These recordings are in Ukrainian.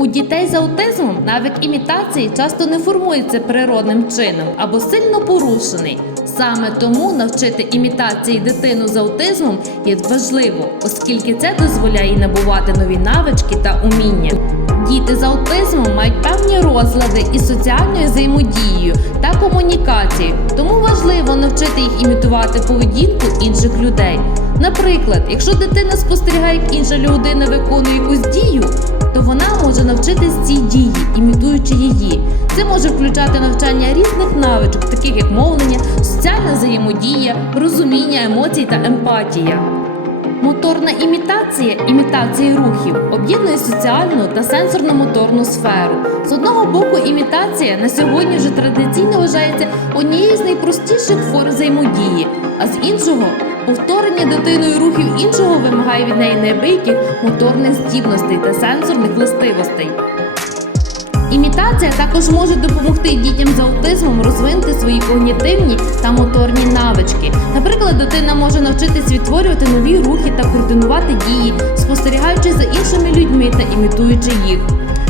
У дітей з аутизмом навик імітації часто не формується природним чином або сильно порушений. Саме тому навчити імітації дитину з аутизмом є важливо, оскільки це дозволяє набувати нові навички та уміння. Діти з аутизмом мають певні розлади із соціальною взаємодією та комунікацією, тому важливо навчити їх імітувати поведінку інших людей. Наприклад, якщо дитина спостерігає, як інша людина виконує якусь дію, вона може навчитись цій дії, імітуючи її. Це може включати навчання різних навичок, таких як мовлення, соціальна взаємодія, розуміння емоцій та емпатія. Моторна імітація імітації рухів об'єднує соціальну та сенсорно-моторну сферу. З одного боку, імітація на сьогодні вже традиційно вважається однією з найпростіших форм взаємодії, а з іншого повторення дитиною рухів іншого вимагає від неї неабияких моторних здібностей та сенсорних властивостей. Імітація також може допомогти дітям з аутизмом розвинути свої когнітивні та моторні навички. Наприклад, дитина може навчитись відтворювати нові рухи та координувати дії, спостерігаючи за іншими людьми та імітуючи їх.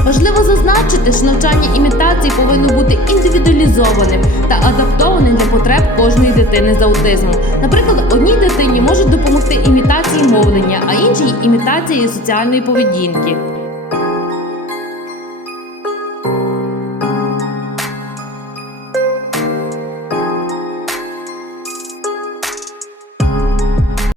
Важливо зазначити, що навчання імітації повинно бути індивідуалізованим та адаптованим для потреб кожної дитини з аутизмом. Наприклад, одній дитині іншій імітації соціальної поведінки.